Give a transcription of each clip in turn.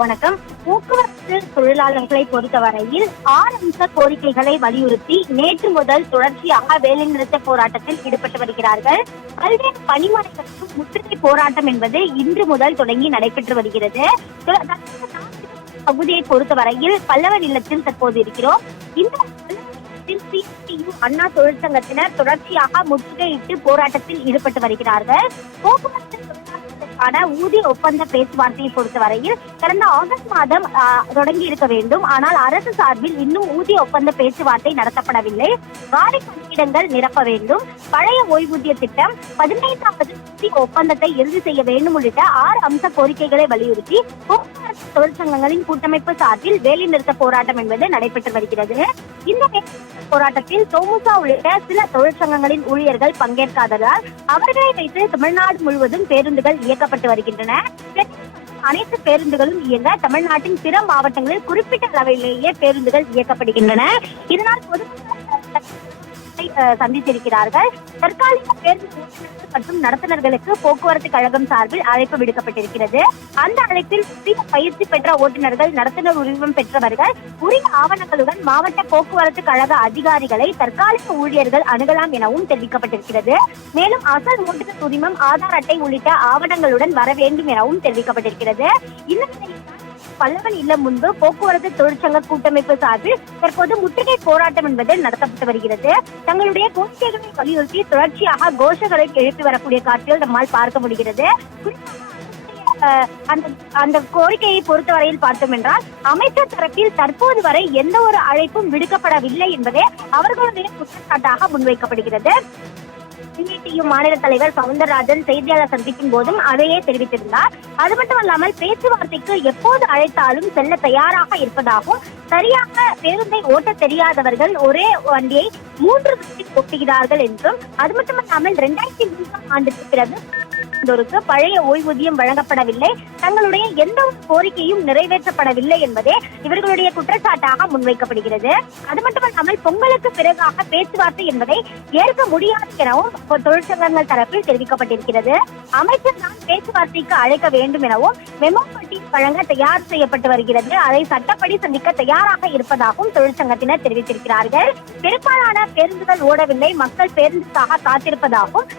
வணக்கம். போக்குவரத்து தொழிலாளர்களை பொறுத்தவரையில் 6 அம்ச கோரிக்கைகளை வலியுறுத்தி நேற்று முதல் தொடர்ச்சியாக வேலைநிறுத்த போராட்டத்தில் ஈடுபட்டு வருகிறார்கள். பல்வேறு பணிமனைகளுக்கும் முற்றுகை போராட்டம் என்பது இன்று முதல் தொடங்கி நடைபெற்று வருகிறது. பகுதியை பொறுத்தவரையில் பல்லவர் இல்லத்தில் தற்போது இருக்கிறோம். இந்த அண்ணா தொழிற்சங்கத்தினர் தொடர்ச்சியாக முற்றுகையிட்டு போராட்டத்தில் ஈடுபட்டு வருகிறார்கள். போக்குவரத்து ஊதிய ஒப்பந்த பேச்சுவார்த்தையை பொறுத்தவரையில் கடந்த ஆகஸ்ட் மாதம் தொடங்கி இருக்க வேண்டும். ஆனால் அரசு சார்பில் இன்னும் ஊதிய ஒப்பந்த பேச்சுவார்த்தை நடத்தப்படவில்லை. காலி பணியிடங்கள் நிரப்ப வேண்டும், பழைய ஓய்வூதிய திட்டம், 15வது ஊதிய ஒப்பந்தத்தை இறுதி செய்ய வேண்டும் உள்ளிட்ட 6 அம்ச கோரிக்கைகளை வலியுறுத்தி போக்குவரத்து தொழிற்சங்கங்களின் கூட்டமைப்பு சார்பில் வேலைநிறுத்த போராட்டம் என்பது நடைபெற்று வருகிறது. இந்த போராட்டத்தில் தொமுசா உள்ளிட்ட சில தொழிற்சங்கங்களின் ஊழியர்கள் பங்கேற்காததால் அவர்களை வைத்து தமிழ்நாடு முழுவதும் பேருந்துகள் இயக்கப்பட்டு வருகின்றன. அனைத்து பேருந்துகளும் இயங்க தமிழ்நாட்டின் பிற மாவட்டங்களில் குறிப்பிட்ட அளவிலேயே பேருந்துகள் இயக்கப்படுகின்றன. இதனால் பொதுமக்கள் சந்தித்திருக்கிறார்கள். தற்காலிக பேருந்து மற்றும் நடத்துனர்களுக்கு போக்குவரத்து கழகம் சார்பில் அழைப்பு விடுக்கப்பட்டிருக்கிறது. அந்த அழைப்பில் பயிற்சி பெற்ற ஓட்டுநர்கள், நடத்துனர் உரிமம் பெற்றவர்கள் உரிய ஆவணங்களுடன் மாவட்ட போக்குவரத்து கழக அதிகாரிகளை தற்காலிக ஊழியர்கள் அணுகலாம் எனவும் தெரிவிக்கப்பட்டிருக்கிறது. மேலும் அசல் ஓட்டுநர் உரிமம், ஆதார் அட்டை உள்ளிட்ட ஆவணங்களுடன் வர வேண்டும் எனவும் தெரிவிக்கப்பட்டிருக்கிறது. இந்த பல்லவன் இல்லம் முன்பு போக்குவரத்து தொழிற்சங்க கூட்டமைப்பு சார்பில் தற்போது முற்றுகை போராட்டம் என்பது நடத்தப்பட்டு வருகிறது. தங்களுடைய கோரிக்கைகளை வலியுறுத்தி தொடர்ச்சியாக கோஷங்களை எழுப்பி வரக்கூடிய காட்சிகள் நம்மால் பார்க்க முடிகிறது. அந்த கோரிக்கையை பொறுத்தவரையில் பார்த்தோம் என்றால் அமைச்சர் தரப்பில் தற்போது வரை எந்த ஒரு அழைப்பும் விடுக்கப்படவில்லை என்பதே அவர்களுடைய குற்றச்சாட்டாக முன்வைக்கப்படுகிறது. மாநில தலைவர் சவுந்தரராஜன் செய்தியாளர் சந்திப்பின் போதும் அதையே தெரிவித்திருந்தார். அது மட்டுமல்லாமல் பேச்சுவார்த்தைக்கு எப்போது அழைத்தாலும் செல்ல தயாராக இருப்பதாகவும், சரியாக பேருந்தை ஓட்ட தெரியாதவர்கள் ஒரே வண்டியை 3 வருஷத்தில் ஓட்டுகிறார்கள் என்றும், அது மட்டுமல்லாமல் 2003ஆம் ஆண்டுக்கு பிறகு பழைய ஓய்வூதியம் வழங்கப்படவில்லை, தங்களுடைய எந்த ஒரு கோரிக்கையும் நிறைவேற்றப்படவில்லை என்பதே இவர்களுடைய குற்றச்சாட்டாக முன்வைக்கப்படுகிறது. அது மட்டுமல்லாமல் பொங்கலுக்கு பிறகாக பேச்சுவார்த்தை என்பதை ஏற்க முடியாது எனவும் தொழிற்சங்கங்கள் தரப்பில் தெரிவிக்கப்பட்டிருக்கிறது. அமைச்சர் தான் பேச்சுவார்த்தைக்கு அழைக்க வேண்டும் எனவும் மெமோ பட்டியல் வழங்க தயார் செய்யப்பட்டு வருகிறது. அதை சட்டப்படி சந்திக்க தயாராக இருப்பதாகவும் தொழிற்சங்கத்தினர் தெரிவித்திருக்கிறார்கள். பெரும்பாலான பேருந்துகள் ஓடவில்லை, மக்கள் பேருந்துக்காக காத்திருப்பதாகவும்,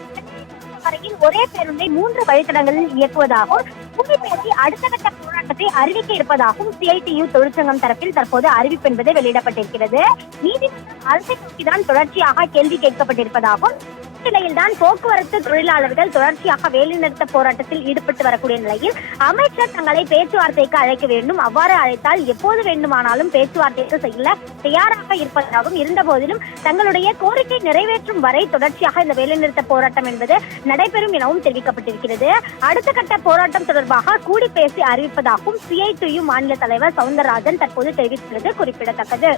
வரையில் ஒரே பேருந்தை 3 வழித்தடங்களில் இயக்குவதாகவும் பேசி அடுத்த கட்ட போராட்டத்தை அறிவிக்க இருப்பதாகவும் CITU தொழிற்சங்கம் தரப்பில் தற்போது அறிவிப்பு என்பது வெளியிடப்பட்டிருக்கிறது. நீதிமன்றம் அரசை நோக்கிதான் தொடர்ச்சியாக கேள்வி கேட்கப்பட்டிருப்பதாகவும், நிலையில்தான் போக்குவரத்து தொழிலாளர்கள் தொடர்ச்சியாக வேலைநிறுத்த போராட்டத்தில் ஈடுபட்டு வரக்கூடிய நிலையில் அமைச்சர் தங்களை பேச்சுவார்த்தைக்கு அழைக்க வேண்டும், அவ்வாறு அழைத்தால் எப்போது வேண்டுமானாலும் பேச்சுவார்த்தைக்கு செல்ல தயாராக இருப்பதாகவும், இருந்த போதிலும் தங்களுடைய கோரிக்கை நிறைவேற்றும் வரை தொடர்ச்சியாக இந்த வேலைநிறுத்த போராட்டம் என்பது நடைபெறும் எனவும் தெரிவிக்கப்பட்டிருக்கிறது. அடுத்த கட்ட போராட்டம் தொடர்பாக கூடி பேசி அறிவிப்பதாகவும் CITU மாநில தலைவர் சவுந்தரராஜன் தற்போது தெரிவித்துள்ளது குறிப்பிடத்தக்கது.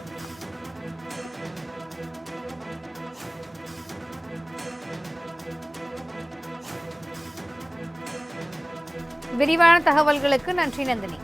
விரிவான தகவல்களுக்கு நன்றி நந்தினி.